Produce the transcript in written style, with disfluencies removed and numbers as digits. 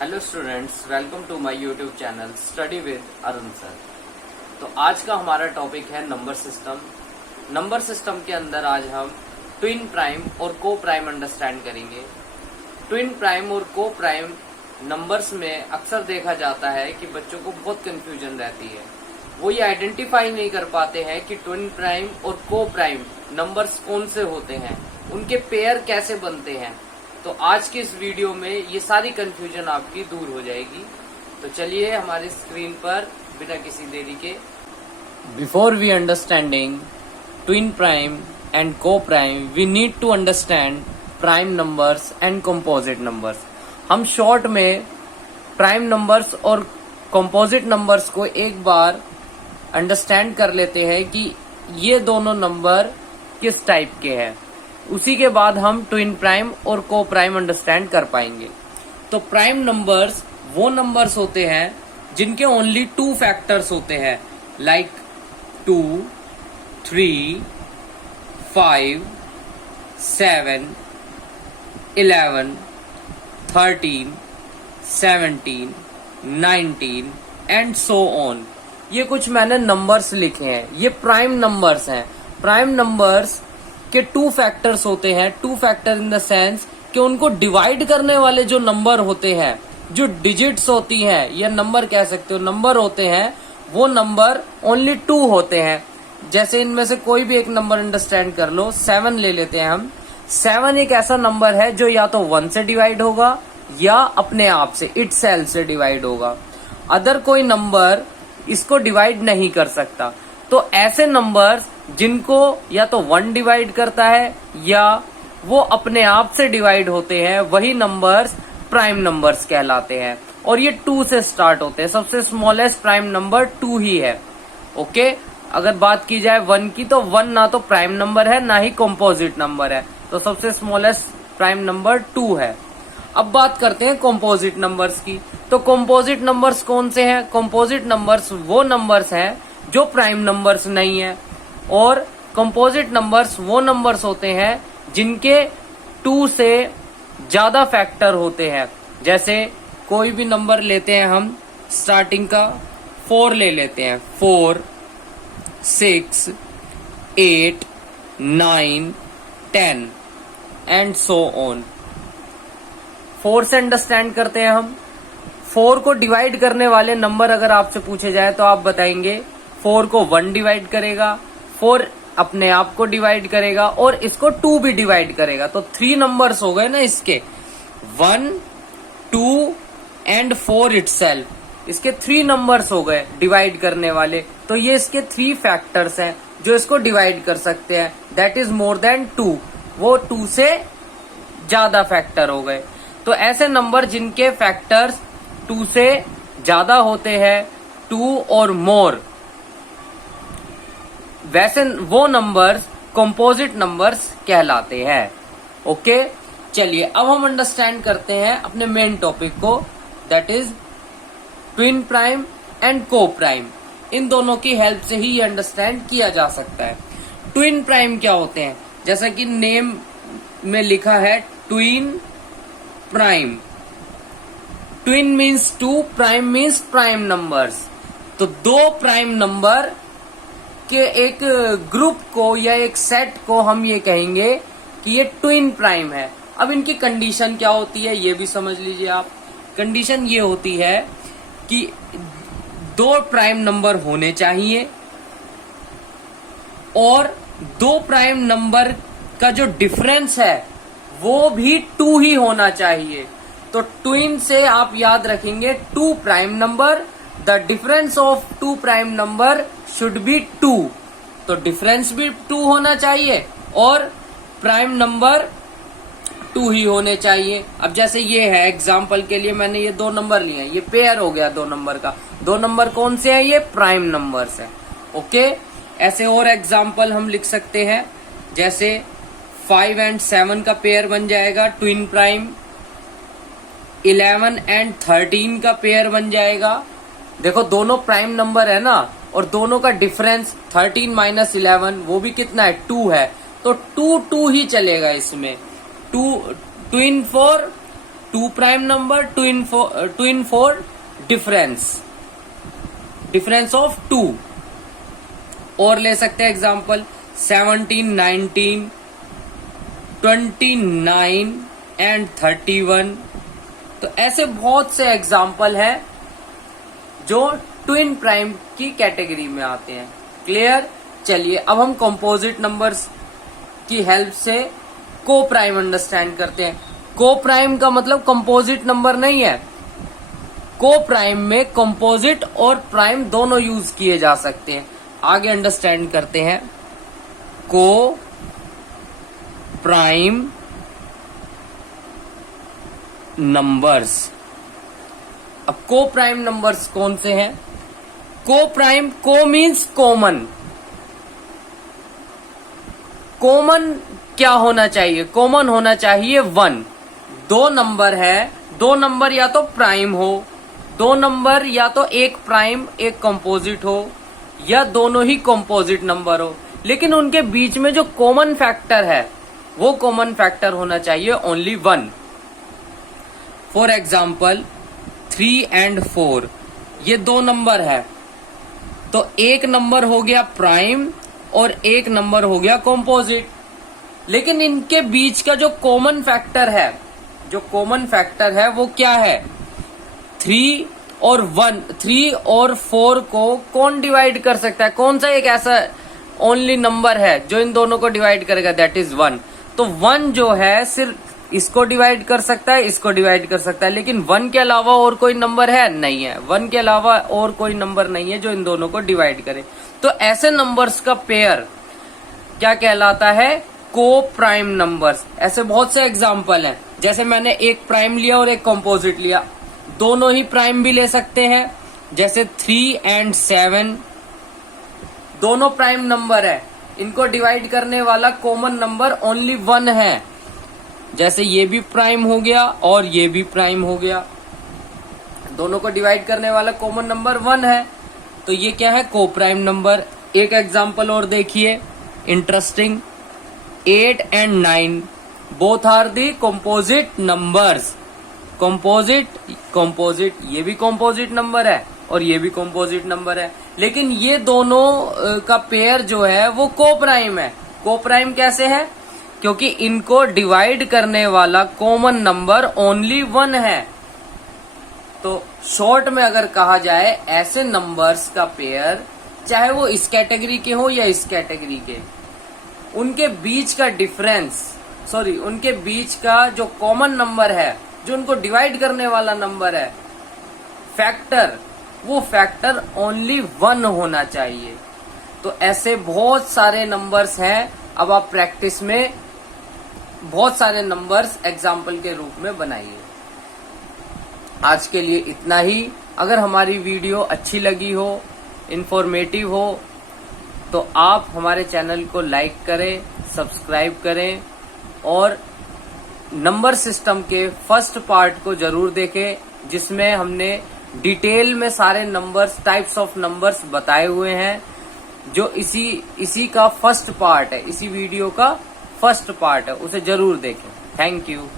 Hello students, welcome to my YouTube channel study with Arun sir. तो आज का हमारा टॉपिक है नंबर सिस्टम। नंबर सिस्टम के अंदर आज हम ट्विन प्राइम और को प्राइम अंडरस्टैंड करेंगे। ट्विन प्राइम और को प्राइम नंबर्स में अक्सर देखा जाता है कि बच्चों को बहुत कंफ्यूजन रहती है। वो ये आइडेंटिफाई नहीं कर पाते हैं कि ट्विन प्राइम और को प्राइम नंबर्स कौन से होते हैं, उनके पेयर कैसे बनते हैं। तो आज की इस वीडियो में ये सारी कंफ्यूजन आपकी दूर हो जाएगी। तो चलिए हमारी स्क्रीन पर बिना किसी देरी के, before we understanding twin prime and coprime we need to understand prime numbers and composite numbers. हम शॉर्ट में प्राइम नंबर्स और कंपोजिट नंबर्स को एक बार अंडरस्टैंड कर लेते हैं कि ये दोनों नंबर किस टाइप के हैं। उसी के बाद हम ट्विन प्राइम और को प्राइम अंडरस्टैंड कर पाएंगे। तो प्राइम नंबर्स वो नंबर्स होते हैं जिनके ओनली 2 फैक्टर्स होते हैं, लाइक 2, 3, 5, 7, 11, 13, 17, 19 एंड सो ऑन। ये कुछ मैंने नंबर्स लिखे हैं, ये प्राइम नंबर्स हैं। प्राइम नंबर्स के 2 फैक्टर्स होते हैं। 2 फैक्टर इन द सेंस कि उनको डिवाइड करने वाले जो नंबर होते हैं, जो डिजिट्स होती हैं, या नंबर कह सकते हो, नंबर होते हैं, वो नंबर ओनली 2 होते हैं। जैसे इनमें से कोई भी एक नंबर अंडरस्टैंड कर लो, 7 ले लेते हैं हम। 7 एक ऐसा नंबर है जो या तो 1 से डिवाइड होगा या अपने आप से इटसेल्फ से डिवाइड होगा। अदर कोई नंबर इसको डिवाइड नहीं कर सकता। तो ऐसे नंबर्स जिनको या तो 1 डिवाइड करता है या वो अपने आप से डिवाइड होते हैं, वही नंबर्स प्राइम नंबर्स कहलाते हैं। और ये 2 से स्टार्ट होते हैं। सबसे स्मॉलेस्ट प्राइम नंबर 2 ही है। ओके, अगर बात की जाए 1 की, तो 1 ना तो प्राइम नंबर है ना ही कंपोजिट नंबर है। तो सबसे स्मॉलेस्ट प्राइम नंबर 2 है। अब बात करते हैं कंपोजिट नंबर्स की। तो कंपोजिट नंबर्स कौन से हैं? कंपोजिट नंबर्स वो नंबर्स हैं जो प्राइम नंबर्स नहीं है। और कंपोजिट नंबर्स वो नंबर्स होते हैं जिनके 2 से ज्यादा फैक्टर होते हैं। जैसे कोई भी नंबर लेते हैं हम, स्टार्टिंग का 4 ले लेते हैं, 4, 6, 8, 9, 10 एंड सो ऑन। 4 से अंडरस्टैंड करते हैं हम। 4 को डिवाइड करने वाले नंबर अगर आपसे पूछे जाए तो आप बताएंगे 4 को 1 डिवाइड करेगा, 4 अपने आप को डिवाइड करेगा और इसको 2 भी डिवाइड करेगा। तो 3 नंबर्स हो गए ना इसके, 1, 2 एंड 4 इटसेल्फ। इसके 3 नंबर्स हो गए डिवाइड करने वाले। तो ये इसके 3 फैक्टर्स हैं जो इसको डिवाइड कर सकते हैं। That is more than 2। वो 2 से ज्यादा फैक्टर हो गए। तो ऐसे नंबर जिनके फैक्टर्स 2 से ज्यादा होते हैं, 2 और मोर, वैसे वो नंबर्स कंपोजिट नंबर्स कहलाते हैं। ओके, चलिए अब हम अंडरस्टैंड करते हैं अपने मेन टॉपिक को, that is twin prime and को प्राइम। इन दोनों की हेल्प से ही ये अंडरस्टैंड किया जा सकता है। ट्विन प्राइम क्या होते हैं? जैसा कि नेम में लिखा है, twin prime. Twin means 2, prime means prime numbers. तो 2 प्राइम नंबर के एक ग्रुप को या एक सेट को हम ये कहेंगे कि ये ट्विन प्राइम है। अब इनकी कंडीशन क्या होती है ये भी समझ लीजिए आप। कंडीशन ये होती है कि 2 प्राइम नंबर होने चाहिए और 2 प्राइम नंबर का जो डिफरेंस है वो भी 2 ही होना चाहिए। तो ट्विन से आप याद रखेंगे 2 prime number, the difference of 2 prime number should be 2। तो डिफरेंस भी 2 होना चाहिए और प्राइम नंबर 2 ही होने चाहिए। अब जैसे ये है, एग्जाम्पल के लिए मैंने ये 2 नंबर लिए हैं, ये पेयर हो गया 2 नंबर का। 2 नंबर कौन से हैं? ये प्राइम नंबर्स हैं। ओके, ऐसे और एग्जाम्पल हम लिख सकते हैं, जैसे 5 एंड 7 का पेयर बन जाएगा ट्विन प्राइम। 11 एंड 13 का पेयर बन जाएगा। देखो दोनों प्राइम नंबर है ना, और दोनों का डिफरेंस 13 माइनस 11 वो भी कितना है? 2 है। तो 2 2 ही चलेगा इसमें। 2 twin for 2 prime number, 2 in 4 difference of 2। और ले सकते हैं एग्जांपल 17, 19, 29 एंड 31। तो ऐसे बहुत से एग्जांपल हैं जो ट्विन प्राइम की कैटेगरी में आते हैं। क्लियर? चलिए अब हम कंपोजिट नंबर्स की हेल्प से को प्राइम अंडरस्टैंड करते हैं। को प्राइम का मतलब कंपोजिट नंबर नहीं है। को प्राइम में कंपोजिट और प्राइम दोनों यूज किए जा सकते हैं। आगे अंडरस्टैंड करते हैं को प्राइम नंबर्स। अब को प्राइम नंबर्स कौन से हैं? को प्राइम, को मीन्स कॉमन। कॉमन क्या होना चाहिए? कॉमन होना चाहिए 1। 2 नंबर है, 2 नंबर या तो प्राइम हो, 2 नंबर या तो एक प्राइम एक कंपोजिट हो, या दोनों ही कंपोजिट नंबर हो, लेकिन उनके बीच में जो कॉमन फैक्टर है वो कॉमन फैक्टर होना चाहिए ओनली 1। फॉर एग्जाम्पल 3 and 4 ये 2 नंबर है, तो एक नंबर हो गया प्राइम और एक नंबर हो गया कंपोजिट। लेकिन इनके बीच का जो कॉमन फैक्टर है वो क्या है? 3 और 4 को कौन डिवाइड कर सकता है? कौन सा एक ऐसा ओनली नंबर है जो इन दोनों को डिवाइड करेगा? That is 1। तो 1 जो है सिर्फ इसको डिवाइड कर सकता है, इसको डिवाइड कर सकता है, लेकिन 1 के अलावा और कोई नंबर है? नहीं है। 1 के अलावा और कोई नंबर नहीं है जो इन दोनों को डिवाइड करे। तो ऐसे नंबर्स का पेयर क्या कहलाता है? को प्राइम नंबर्स। ऐसे बहुत से एग्जाम्पल हैं, जैसे मैंने एक प्राइम लिया और एक कंपोजिट लिया, दोनों ही प्राइम भी ले सकते हैं। जैसे 3 and 7 दोनों प्राइम नंबर है, इनको डिवाइड करने वाला कॉमन नंबर ओनली 1 है। जैसे ये भी प्राइम हो गया और ये भी प्राइम हो गया, दोनों को डिवाइड करने वाला कॉमन नंबर 1 है। तो ये क्या है? को प्राइम नंबर। एक एग्जांपल और देखिए, interesting. 8 and 9 both are the composite numbers. Composite ये भी कंपोजिट नंबर है और ये भी कंपोजिट नंबर है, लेकिन ये दोनों का पेयर जो है वो को प्राइम है। को प्राइम कैसे है? क्योंकि इनको डिवाइड करने वाला कॉमन नंबर ओनली 1 है। तो शॉर्ट में अगर कहा जाए, ऐसे नंबर्स का पेयर चाहे वो इस कैटेगरी के हो या इस कैटेगरी के, उनके बीच का उनके बीच का जो कॉमन नंबर है, जो उनको डिवाइड करने वाला नंबर है, फैक्टर, वो फैक्टर ओनली 1 होना चाहिए। तो ऐसे बहुत सारे नंबर्स हैं। अब आप प्रैक्टिस में बहुत सारे नंबर्स एग्जाम्पल के रूप में बनाइए। आज के लिए इतना ही। अगर हमारी वीडियो अच्छी लगी हो, इंफॉर्मेटिव हो, तो आप हमारे चैनल को लाइक करें, सब्सक्राइब करें और नंबर सिस्टम के फर्स्ट पार्ट को जरूर देखें, जिसमें हमने डिटेल में सारे नंबर्स, टाइप्स ऑफ नंबर्स बताए हुए हैं, जो इसी का फर्स्ट पार्ट है, इसी वीडियो का फर्स्ट पार्ट है। उसे जरूर देखें। Thank you.